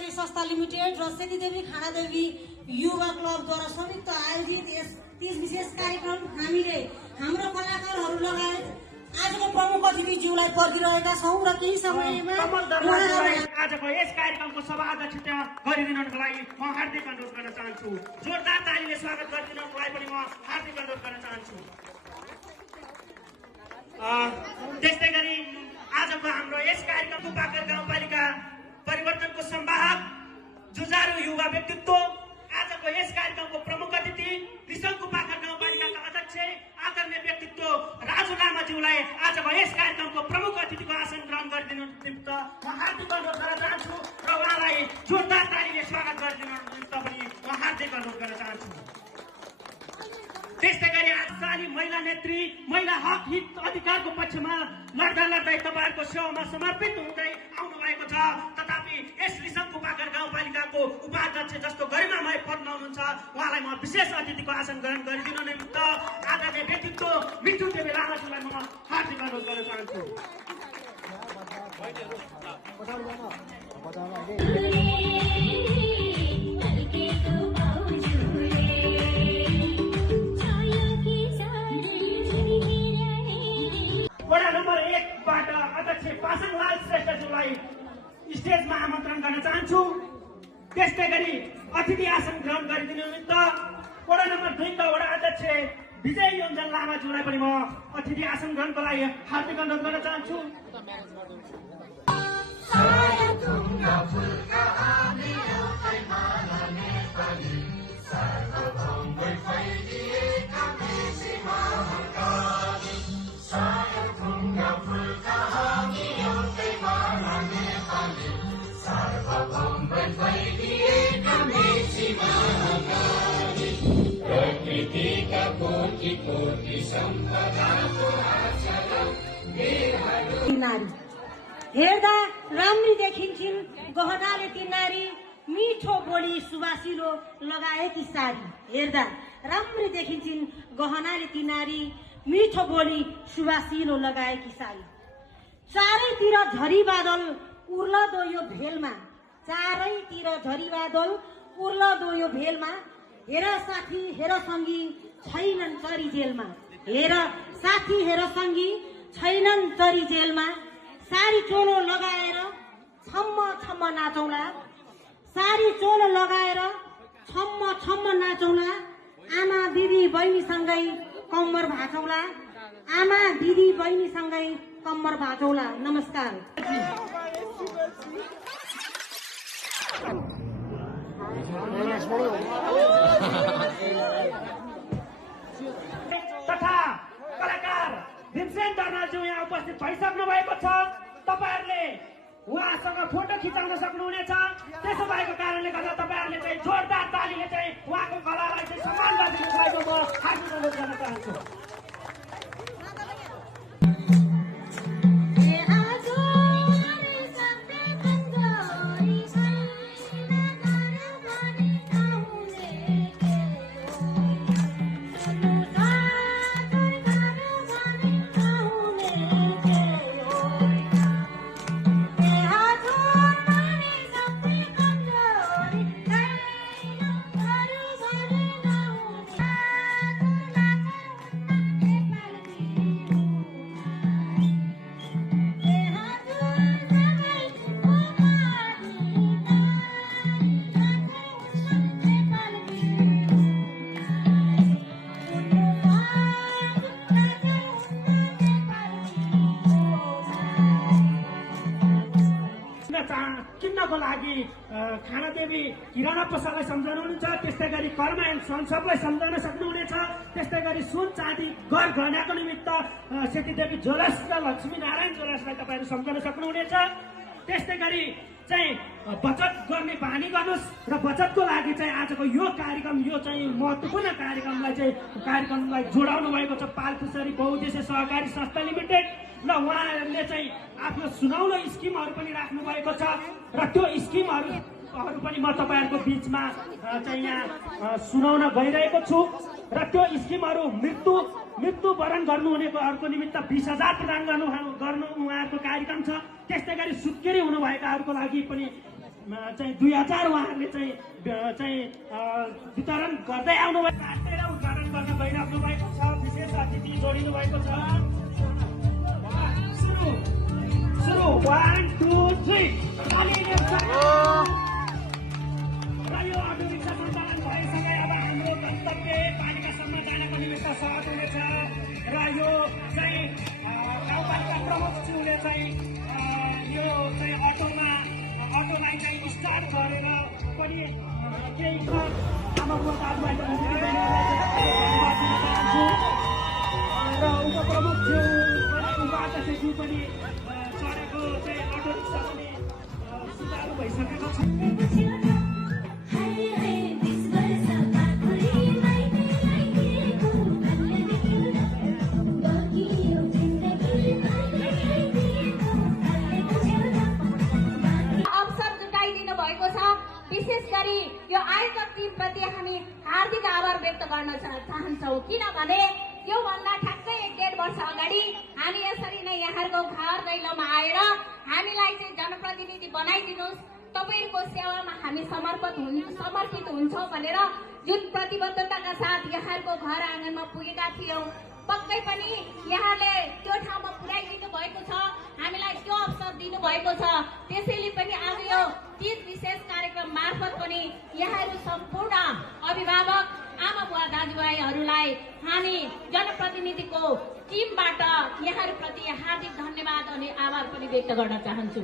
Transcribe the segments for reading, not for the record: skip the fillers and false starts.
सहकारी संस्था लिमिटेड र सेतीदेवी खानादेवी युवा क्लबद्वारा संयुक्त आयोजित यस 30 विशेष कार्यक्रम हामीले हाम्रो कलाकारहरू लगायत आजको प्रमुख अतिथिज्यूलाई पर्खिरहेका छौँ र केही समयमा आजको यस कार्यक्रमको सभा अध्यक्षता गरिदिनुको लागि म हार्दिक अनुरोध गर्न चाहन्छु। जोरदार तालीले स्वागत गरिदिनुको लागि पनि म हार्दिक अनुरोध गर्न चाहन्छु। त्यस्तै गरी आजको हाम्रो यस कार्यक्रमको पाकर गाउँपालिका परिवर्तनको संवाहक जुझारु युवा व्यक्तित्व, आजको यस कार्यक्रमको प्रमुख अतिथि लिसङको पाकर गाउँपालिकाका अध्यक्ष आदरणीय व्यक्तित्व राजु लामाज्यूलाई आजको यस कार्यक्रमको प्रमुख अतिथिको आसन ग्रहण गरिदिनु निमित्त म हार्दिक अनुरोध गर्न चाहन्छु र उहाँलाई जोरदार तालीले स्वागत गरिदिनु निमित्त पनि म हार्दिक अनुरोध गर्न चाहन्छु। त्यस्तै गरी आज महिला नेत्री महिला हक हित अधिकारको पक्षमा लड्दा लड्दै तपाईँहरूको सेवामा समर्पित हुँदै आउनु भएको छ। तथापि यस लिसङको पाकर गाउँपालिकाको उपाध्यक्ष जस्तो गरिमामय पद हुनुहुन्छ उहाँलाई म विशेष अतिथिको आसन ग्रहण गरिदिनु निमित्त आदरणीय व्यक्तित्व मिठु देवी लामाज्यूलाई म हार्दिक अनुरोध गर्न चाहन्छु। वडा नम्बर 1 बाट अध्यक्ष पासाङलाल श्रेष्ठज्यूलाई स्टेजमा आमन्त्रण गर्न चाहन्छु। त्यस्तै गरी अतिथि आसन ग्रहण गरिदिनु निमित्त वडा नम्बर 2 का वडा अध्यक्ष विजय योन्जन लामाज्यूलाई पनि म अतिथि आसन ग्रहणको लागि हार्दिक अनुरोध गर्न चाहन्छु। हेर्दा राम्री देखिन्छन् गहनाले ती नारी, मिठो बोली सुवासिलो लगाएकी साडी। हेर्दा राम्री देखिन्छन् गहनाले ती नारी, मिठो बोली सुवासिलो लगाएकी साडी। चारैतिर झरी बादल उर्लदो यो भेलमा, चारैतिर झरी बादल उर्लदो यो भेलमा। हेर साथी हेर सङ्गी छैनन् चरी जेलमा, हेर साथी हेर सङ्गी छैनन् चरी जेलमा। सारी चोलो लगाएर छम्म छम्म नाचौला, सारी चोलो लगाएर छम्म छम्म नाचौला। आमा दिदी बहिनीसँगै कम्मर भाँचौला, आमा दिदी बहिनीसँगै कम्मर भाँचौला। नमस्कार। तथा कलाकार भीमसेन दर्नालज्यू यहाँ उपस्थित भइसक्नु भएको छ। तपाईहरुले उहाँसँग फोटो खिचाउन सक्नुहुनेछ। त्यसो भएको कारणले गर्दा तपाईहरुले चाहिँ जोरदार तालीले चाहिँ उहाँको कलालाई चाहिँ सम्मान गरिदिनु भएको म हार्दिक अनुरोध गर्न चाहन्छु। किन्नको लागि खानादेवी किराना पसललाई सम्झाउनुहुन्छ। त्यस्तै गरी कर्मा एन्ड सन्स सबलाई सम्झाउन सक्नुहुनेछ। त्यस्तै गरी सुन चाँदी घर गहनाको निमित्त सेतीदेवी जोरस र लक्ष्मी नारायण जोरसलाई तपाईँहरू सम्झाउन सक्नुहुनेछ। त्यस्तै गरी चाहिँ बचत गर्ने बानी गर्नुहोस् र बचतको लागि चाहिँ आजको यो कार्यक्रम यो चाहिँ महत्त्वपूर्ण कार्यक्रमलाई जोडाउनु भएको छ पालफुसरी बहुउद्देश्य सहकारी संस्था लिमिटेड र उहाँहरूले चाहिँ आफ्नो सुनौलो स्किमहरू पनि राख्नु भएको छ र त्यो स्किमहरू पनि म तपाईँहरूको बिचमा चाहिँ यहाँ सुनाउन गइरहेको छु र त्यो स्किमहरू मृत्युवरण गर्नुहुनेहरूको निमित्त 20,000 प्रदान गर्नु उहाँहरूको कार्यक्रम छ। त्यस्तै गरी सुत्केरी हुनुभएकाहरूको लागि पनि चाहिँ 2000 उहाँहरूले चाहिँ वितरण गर्दै आउनुभयो। काटेर उद्घाटन गर्न गइराख्नु भएको छ। विशेष अतिथि जोडिनु भएको छ। सुरु 1 2 3 र यो अटो रिक्सा सञ्चालन भएसँगै अब हाम्रो गन्तव्य पालिकासम्म जानको निमित्त सहज हुनेछ र यो चाहिँ गाउँपालिका प्रमुखज्यूले चाहिँ यो चाहिँ अटोलाई चाहिँ स्टार्ट गरेर पनि केही आमा बुवा दाजुभाइ धन्यवाद दिन चाहन्छु र उपप्रमुखज्यू उपाध्यक्षज्यू पनि चढेको चाहिँ अटो रिक्सा पनि सुचारू भइसकेको छ। विशेष गरी यो आयोजक टिमप्रति हामी हार्दिक आभार व्यक्त गर्न चाहन्छौँ, किनभने योभन्दा ठ्याक्कै 1.5 वर्ष अगाडि हामी यसरी नै यहाँहरूको घर दैलोमा आएर हामीलाई चाहिँ जनप्रतिनिधि बनाइदिनुहोस्, तपाईँहरूको सेवामा हामी समर्पित हुन्छौँ भनेर जुन प्रतिबद्धताका साथ यहाँहरूको घर आँगनमा पुगेका थियौँ, पक्कै पनि यहाँले त्यो ठाउँमा पुर्याइदिनु भएको छ, हामीलाई त्यो अवसर दिनुभएको छ। त्यसैले पनि आज यो 30 विशेष कार्यक्रम मार्फत पनि यहाँहरू सम्पूर्ण अभिभावक आमा बुवा दाजुभाइहरूलाई हामी जनप्रतिनिधिको टिमबाट यहाँहरूप्रति हार्दिक धन्यवाद अनि आभार पनि व्यक्त गर्न चाहन्छु।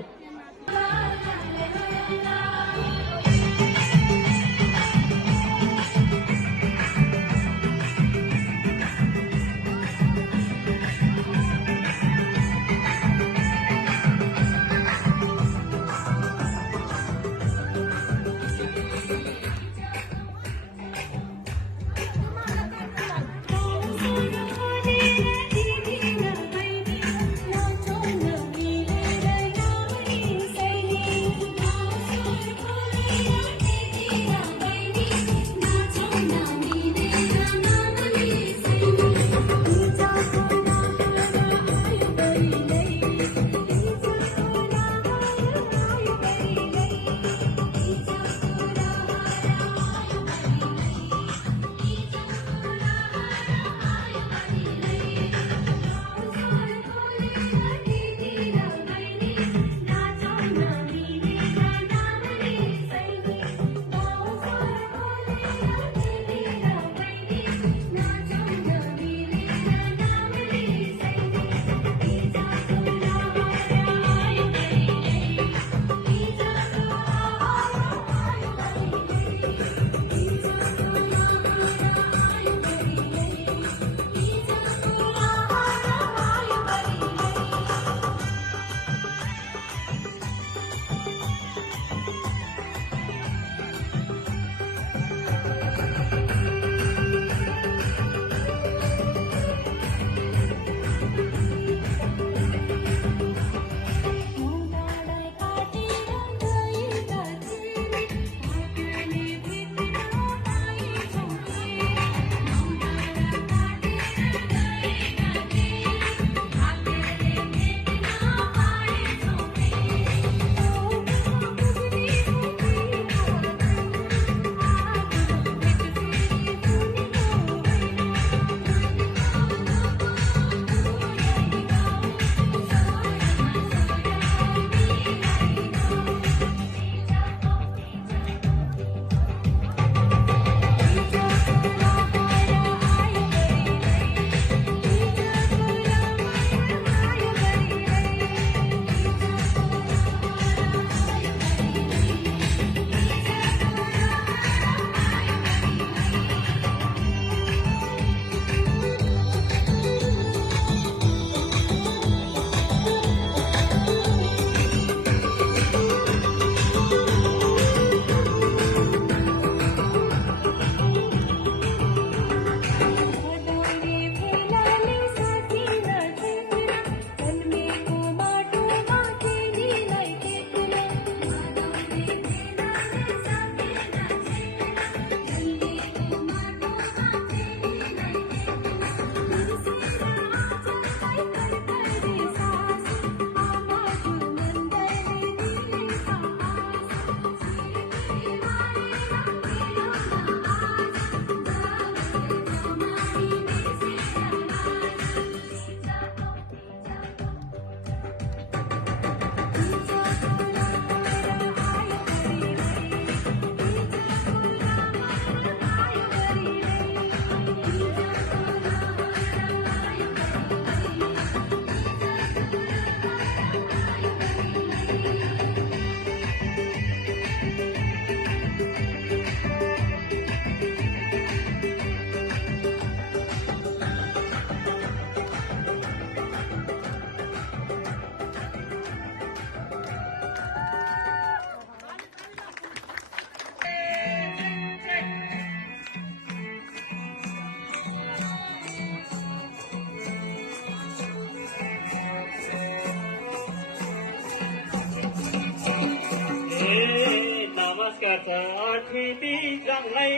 गर्छ अतिथि जम्मै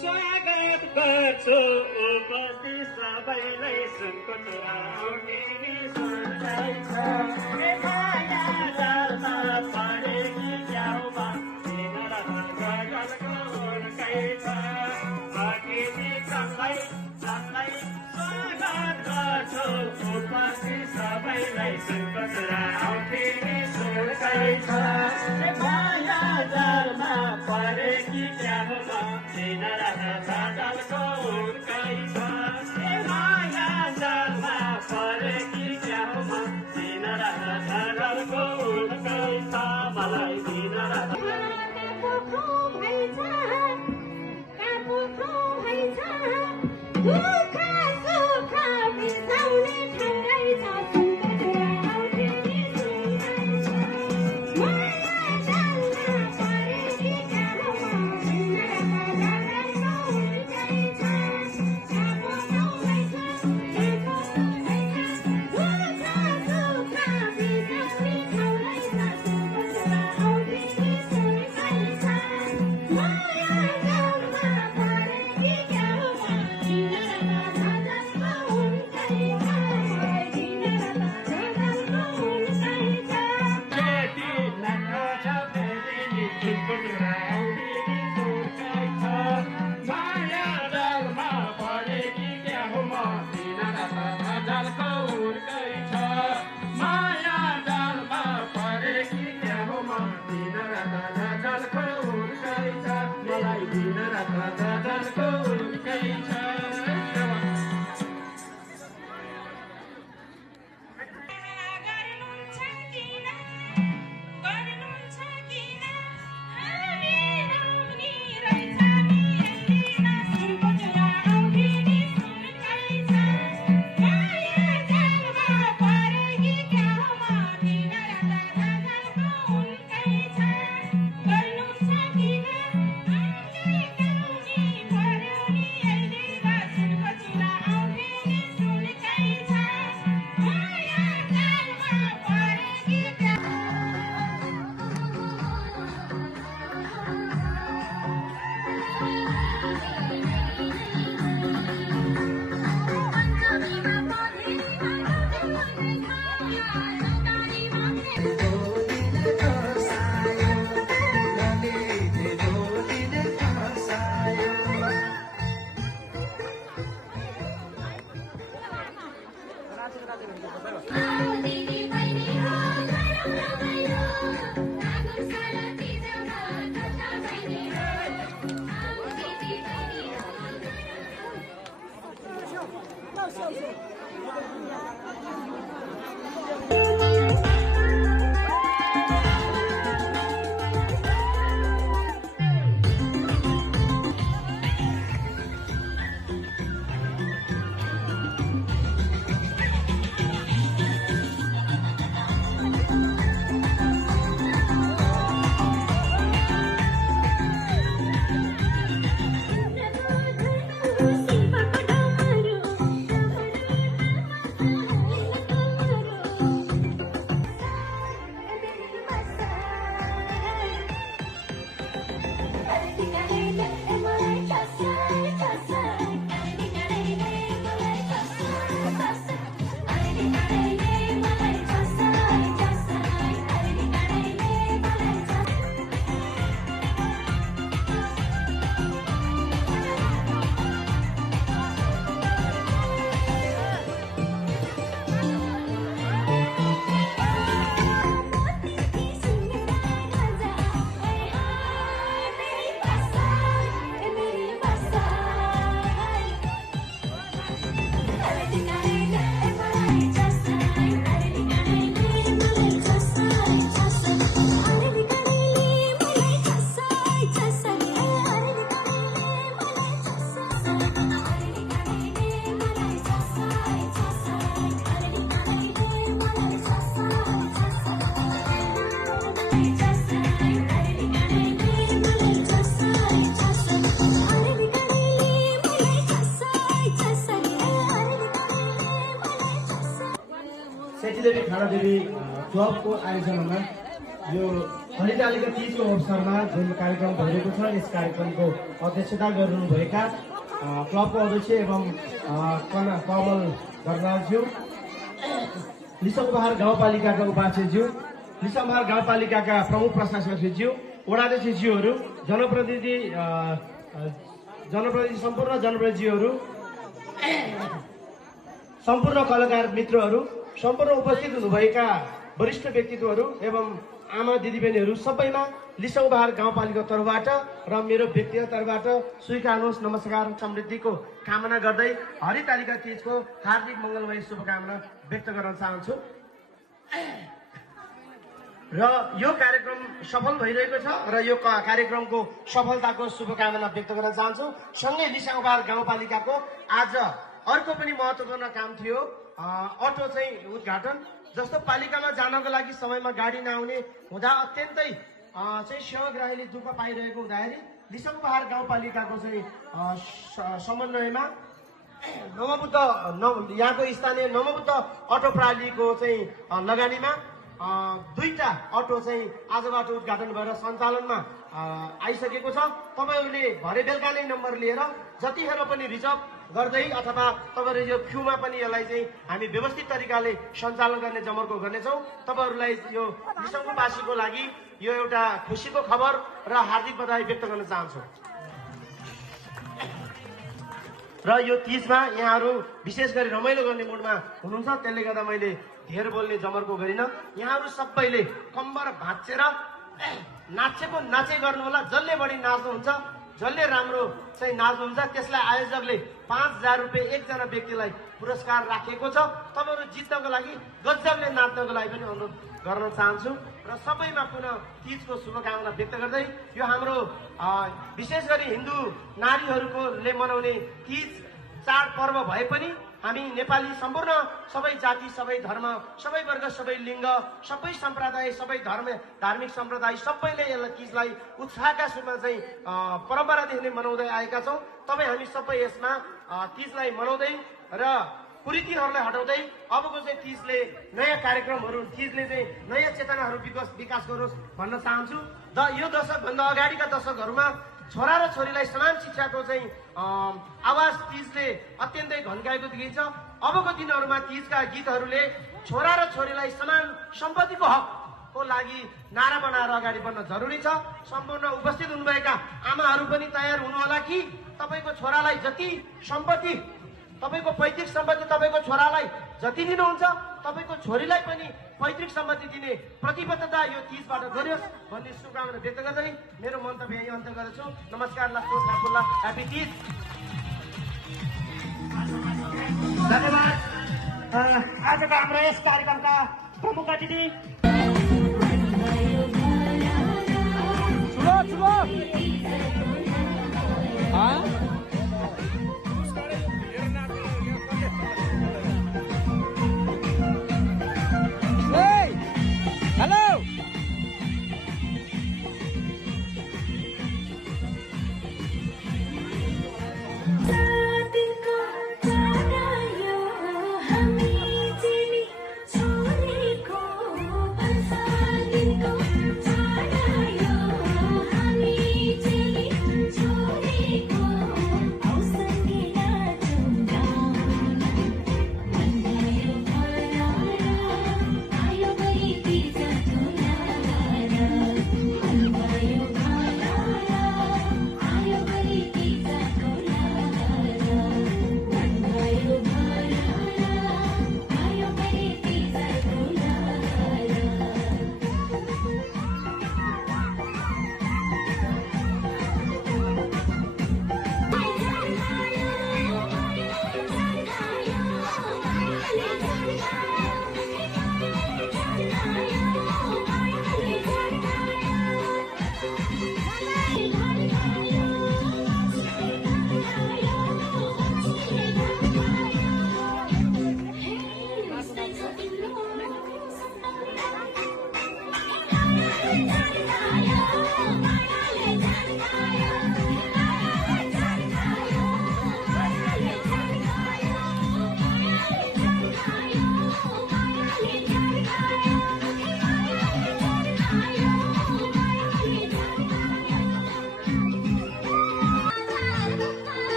स्वागत गर्छु उपस्थित सबैलाई सुनको चुरा अतिथि सुनलाई छ माया जालमा परेकी च्याउमा गजलको हुर्कै छ अतिथि जम्मै स्वागत गर्छु उपस्थित सबैलाई सुनको चुरा अतिथि सुनकै छ माया जालमा परेकी च्याउमा गजलको हुर्कै छ माया जालमा परेकी च्याउमा गजलको हुर्कै छ मलाई दिन सेठीदेवी खानादेवी क्लबको आयोजनामा यो हरितालिका तीजको अवसरमा जुन कार्यक्रम भइरहेको छ यस कार्यक्रमको अध्यक्षता गर्नुभएका क्लबको अध्यक्ष एवं कमल गरनालज्यू, लिसङबहार गाउँपालिकाका उपाध्यक्षज्यू, लिसङबहार गाउँपालिकाका प्रमुख प्रशासकज्यू, वडाध्यक्षज्यूहरू, जनप्रतिनिधि सम्पूर्ण जनप्रतिनिधिहरू, सम्पूर्ण कलाकार मित्रहरू, सम्पूर्ण उपस्थित हुनुभएका वरिष्ठ व्यक्तित्वहरू एवं आमा दिदीबहिनीहरू सबैमा लिसङबहार गाउँपालिका तर्फबाट र मेरो व्यक्तिगत तर्फबाट स्वीकार्नुहोस् नमस्कार समृद्धिको कामना गर्दै हरितालिका तीजको हार्दिक मङ्गलमय शुभकामना व्यक्त गर्न चाहन्छु। र यो कार्यक्रम सफल भइरहेको छ र यो कार्यक्रमको सफलताको शुभकामना व्यक्त गर्न चाहन्छु। सँगै लिसङबहार गाउँपालिकाको आज अर्को पनि महत्त्वपूर्ण काम थियो, अटो चाहिँ उद्घाटन। जस्तो पालिकामा जानको लागि समयमा गाडी नआउने हुँदा अत्यन्तै चाहिँ सेवाग्राहीले दुःख पाइरहेको हुँदाखेरि लिसङबहार गाउँपालिकाको चाहिँ समन्वयमा यहाँको स्थानीय नवबुद्ध अटो प्रणालीको चाहिँ लगानीमा दुईटा अटो चाहिँ आजबाट उद्घाटन भएर सञ्चालनमा आइसकेको छ। तपाईँहरूले भरे बेलुका नै नम्बर लिएर जतिखेर पनि रिजर्भ गर्दै अथवा तपाईँहरू यो क्यूमा पनि यसलाई चाहिँ हामी व्यवस्थित तरिकाले सञ्चालन गर्ने जमर्को गर्नेछौँ। तपाईँहरूलाई यो लिसङवासीको लागि यो एउटा खुसीको खबर र हार्दिक बधाई व्यक्त गर्न चाहन्छु। र यो तीजमा यहाँहरू विशेष गरी रमाइलो गर्ने मुडमा हुनुहुन्छ, त्यसले गर्दा मैले धेर बोल्ने जमर्को गरिनँ। यहाँहरू सबैले कम्बर भाँचेर नाचेको नाचै गर्नु होला। जसले बढी नाच्नुहुन्छ, जसले राम्रो चाहिँ नाच्नुहुन्छ त्यसलाई आयोजकले 5,000 रुपियाँ एकजना व्यक्तिलाई पुरस्कार राखेको छ। तपाईँहरू जित्नको लागि गजबले नाच्नको लागि पनि अनुरोध गर्न चाहन्छु र सबैमा पुनः तीजको शुभकामना व्यक्त गर्दै यो हाम्रो विशेष गरी हिन्दू नारीहरूले मनाउने तीज चाड पर्व भए पनि हामी नेपाली सम्पूर्ण सबै जाति, सबै धर्म, सबै वर्ग, सबै लिङ्ग, सबै सम्प्रदाय, सबै धार्मिक सम्प्रदाय सबैले यसलाई तीजलाई उत्साहका रूपमा चाहिँ परम्परादेखि नै मनाउँदै आएका छौँ। तपाईँ हामी सबै यसमा तीजलाई मनाउँदै र कुरीतिहरूलाई हटाउँदै अबको चाहिँ तीजले नयाँ कार्यक्रमहरू, तीजले चाहिँ नयाँ चेतनाहरू विकास गरोस् भन्न चाहन्छु। यो दशकभन्दा अगाडिका दशकहरूमा छोरा र छोरीलाई समान शिक्षाको चाहिँ आवाज तीजले अत्यन्तै घन्काएको देखिन्छ। अबको दिनहरूमा तीजका गीतहरूले छोरा र छोरीलाई समान सम्पत्तिको हकको लागि नारा बनाएर अगाडि बढ्न जरुरी छ। सम्पूर्ण उपस्थित हुनुभएका आमाहरू पनि तयार हुनुहोला कि तपाईँको छोरालाई जति सम्पत्ति, तपाईँको पैतृक सम्पत्ति तपाईँको छोरालाई जति दिनुहुन्छ तपाईँको छोरीलाई पनि पैतृक सम्पत्ति दिने प्रतिबद्धता यो तीजबाट गरियोस् भन्ने शुभकामना व्यक्त गर्दै मेरो मन्तव्य यही अन्त्य गर्दछु। नमस्कार, लास्टो ठाकुरला, ह्यापी तीज। धन्यवाद। आजको हाम्रो यस कार्यक्रमका प्रमुख अतिथि Hi.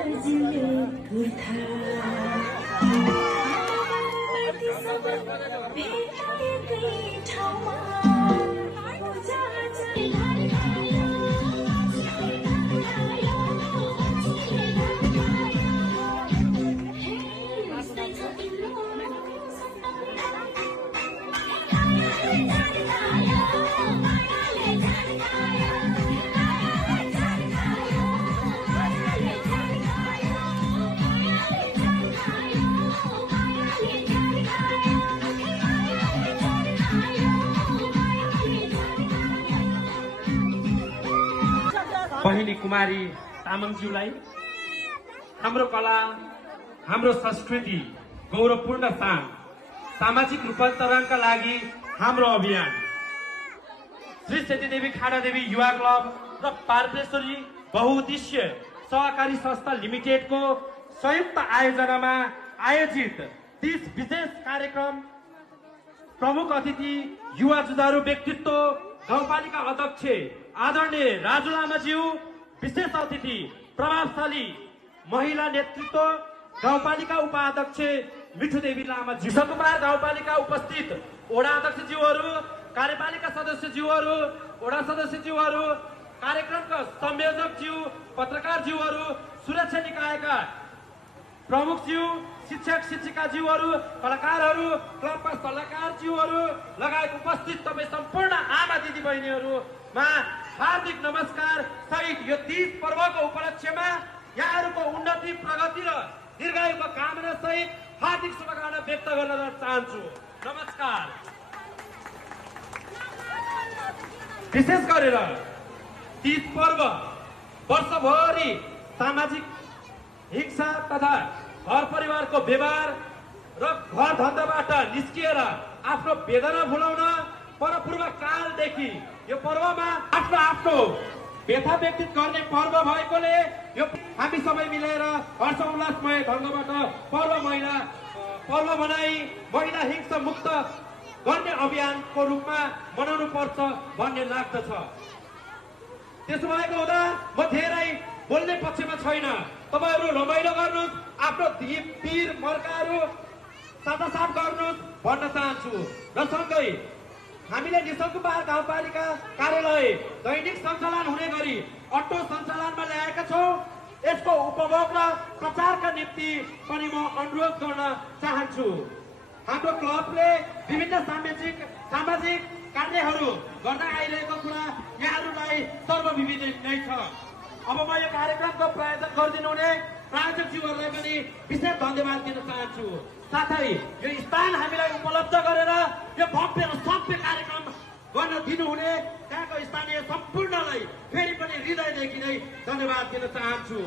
दर्जीले कुर्था भेटाएकै ठाउँमा पूजा बहिनी कुमारी तामाङज्यूलाई हाम्रो कला, हाम्रो संस्कृति गौरवपूर्ण स्थान, सामाजिक रूपान्तरणका लागि हाम्रो अभियान, श्री सेतीदेवी खाडादेवी युवा क्लब र पारपेश्वरी बहुउद्देश्य सहकारी संस्था लिमिटेडको संयुक्त आयोजनामा आयोजित 30 विशेष कार्यक्रम प्रमुख अतिथि युवा जुझारू व्यक्तित्व गाउँपालिका अध्यक्ष आदरणीय राजु लामाज्यू, विशेष अतिथि प्रभावशाली महिला नेतृत्व गाउँपालिका उपाध्यक्ष मिठुदेवी लामाज्यू, सकुमार गाउँपालिका उपस्थित वडा अध्यक्षज्यूहरू, कार्यपालिका सदस्यज्यूहरू, वडा सदस्यज्यूहरू, कार्यक्रमका संयोजकज्यू, पत्रकारज्यूहरू, सुरक्षा निकायका प्रमुखज्यू, शिक्षक शिक्षिकाज्यूहरू, कलाकारहरू, क्लबका सल्लाहकारज्यूहरू लगायत उपस्थित तपाईँ सम्पूर्ण आमा दिदी बहिनीहरूमा हार्दिक नमस्कार सहित यो 30 पर्वको उपलक्ष्यमा यहाँहरूको उन्नति, प्रगति र दीर्घायुको कामना सहित हार्दिक शुभकामना व्यक्त गर्न चाहन्छु। नमस्कार। विशेष गरेर 30 पर्व वर्षभरि सामाजिक हिंसा तथा घर परिवारको व्यवहार र घर धन्दाबाट निस्किएर आफ्नो वेदना भुलाउन परपूर्व कालदेखि यो पर्वमा आफ्नो आफ्नो व्यथा व्यक्तित गर्ने पर्व भएकोले यो हामी सबै मिलेर हर्षोल्लासमय ढङ्गबाट पर्व मनाई महिला हिंसा मुक्त गर्ने अभियानको रूपमा मनाउनु पर्छ भन्ने लाग्दछ। त्यसो भएको हुँदा म धेरै बोल्ने पक्षमा छैन। तपाईहरू रमाइलो गर्नुहोस्, आफ्नो पीर मर्काहरू साटासाट गर्नुहोस् भन्न चाहन्छु। र सँगै हामीले निशङ्कुपार गाउँपालिका कार्यालय दैनिक सञ्चालन हुने गरी अटो सञ्चालनमा ल्याएका छौँ। यसको उपभोग र प्रचारका निम्ति पनि म अनुरोध गर्न चाहन्छु। हाम्रो क्लबले विभिन्न सामाजिक कार्यहरू गर्दै आइरहेको कुरा यहाँहरूलाई सर्वविदित नै छ। अब म यो कार्यक्रमको प्रायोजन गरिदिनु हुने प्रायोजकज्यूहरूलाई पनि विशेष धन्यवाद दिन चाहन्छु। साथै यो स्थान हामीलाई उपलब्ध गरेर यो भव्य र सभ्य कार्यक्रम गर्न दिनुहुने त्यहाँको स्थानीय सम्पूर्णलाई फेरि पनि हृदयदेखि नै धन्यवाद दिन चाहन्छु।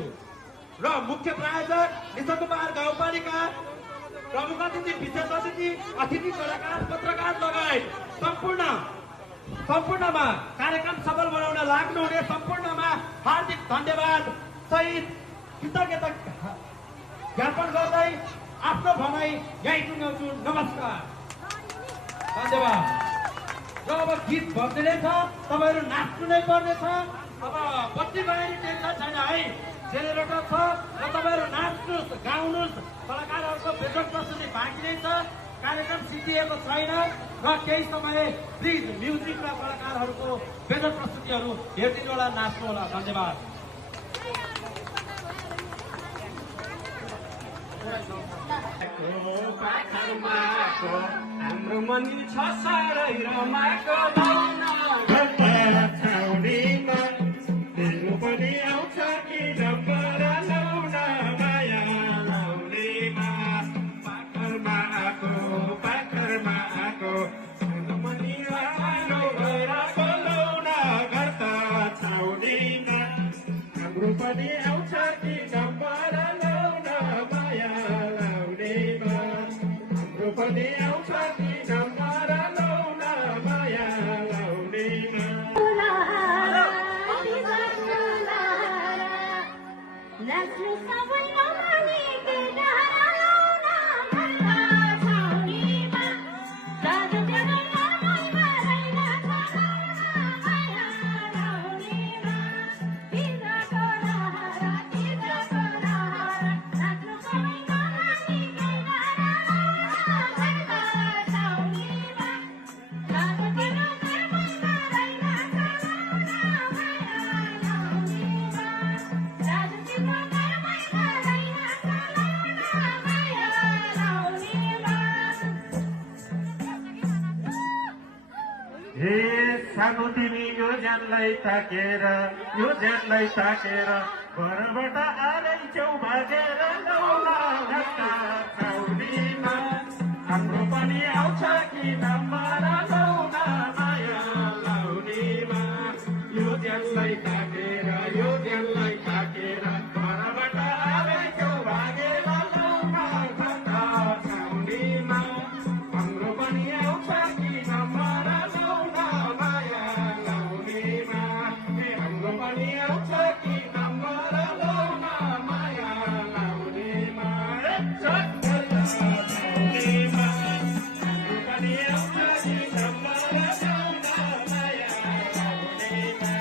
र मुख्य प्रायोजक निशङ्कुपार गाउँपालिका प्रमुख अतिथि, विशेष अतिथि कलाकार, पत्रकार लगायत सम्पूर्णमा कार्यक्रम सफल बनाउन लाग्नुहुने सम्पूर्णमा हार्दिक धन्यवाद सहित कृतज्ञता ज्ञापन गर्दै आफ्नो भनाइ यही टुङ्गाउँछु। नमस्कार, धन्यवाद। र अब गीत बज्दै छ, तपाईँहरू नाच्नु नै पर्नेछ। अब बत्ती गएर टेन्सन छैन है, जेनेरेटर छ र तपाईँहरू नाच्नुहोस्, गाउनुहोस्। कलाकारहरूको बेजोड प्रस्तुति बाँकी नै छ, कार्यक्रम सिद्धिएको छैन र केही समय प्लिज म्युजिक र कलाकारहरूको बेजोड प्रस्तुतिहरू हेरिदिनु होला, नाच्नु होला। धन्यवाद। हाम्रो मन छ साह्रै रमाएको छाउनीमा दिनु पनि आउँछ कि डम्बरा लाउन माया लाउनेमा पाखरमा आएको पनि रमाइलो भएर बोलाउन घर त छाउनीमा हाम्रो पनि आउँछ कि डम्बरा लाउन माया लाउनेमा हाम्रो पनि आउँछ कि डम्बरा लाउन माया लाउनेमा बिर्साको तिमी यो ज्यानलाई ताकेर घरबाट आलैछौ भागेर लौला घट्टा छाउनीमा हाम्रो पनि आउँछ कि नम्बर लौला माया लाउनीमा यो ज्यानलाई ताकेर घरबाट आलैछौ भागेर लौला घट्टा छाउनीमा हाम्रो पनि आउँछ कि नम्बर लौला माया लाउनीमा हाम्रो पनि आउँछ कि नम्बर लौला माया लाउनीमा लाउनीमा हाम्रो पनि आउँछ कि नम्बर लौला माया लाउनीमा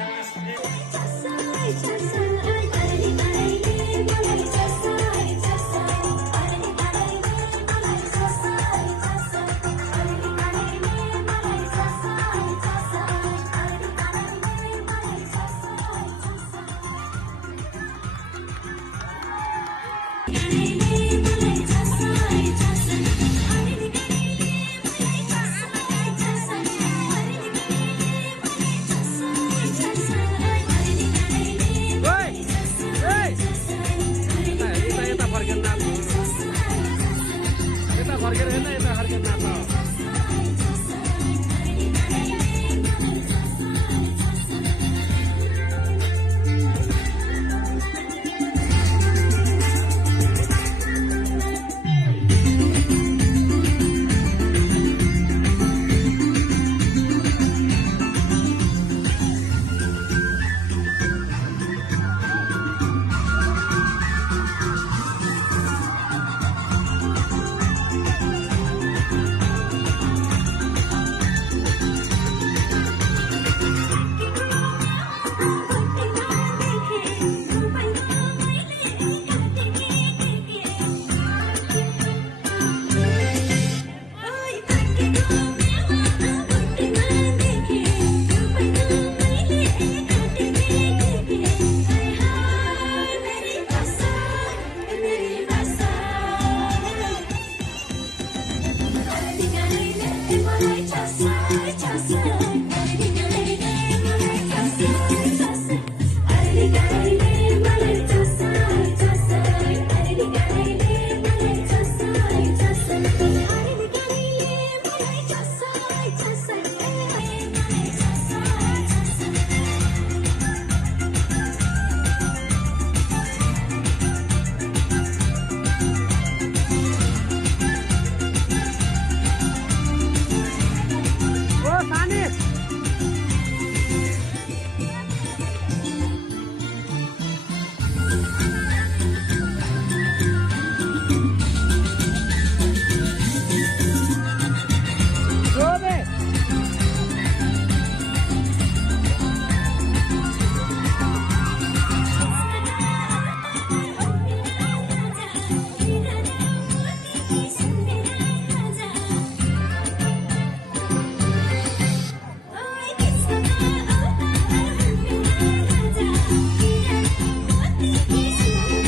Thank you.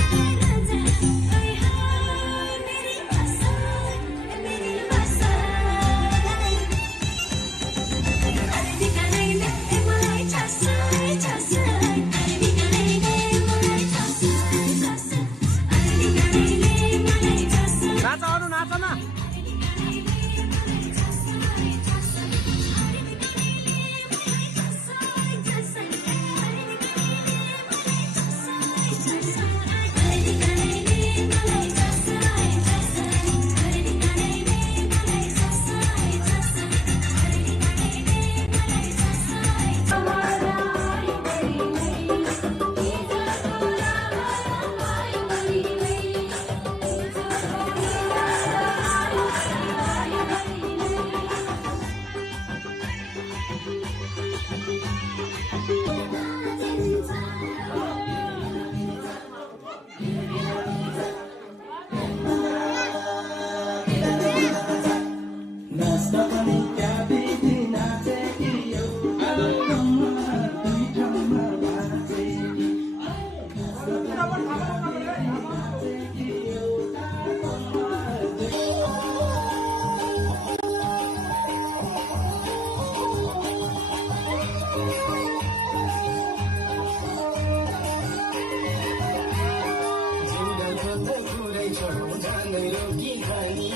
जानै रोकी खानी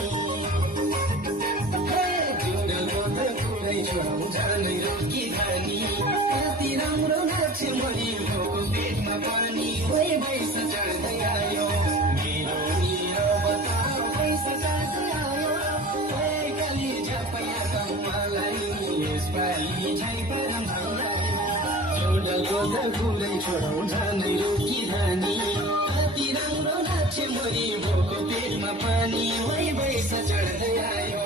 जुडलको त कुरै छोडौँ जानै रोकी खानी कति राम्रो नाच्छ मरि भोको पेटमा पानी ओइ पैसा चढ्दै आयो मेरो निरवता पैसा चढ्दै आयो ओइ काली झपया कम्मालाई यसपालि झै परम जुडलको त कुरै छोडौँ जानै रोकी खानी कति राम्रो नाच्छ मरि भोको पेटमा पानी ओइ पैसा चढ्दै आयो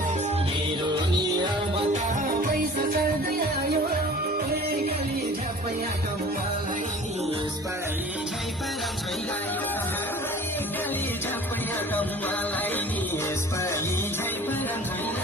मेरो निरवता पैसा चढ्दै आयो ओइ काली झपया कम्मालाई यसपालि झै परम छैन काली झपया कम्मालाई यसपालि झै परम छैन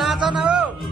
नाच न हो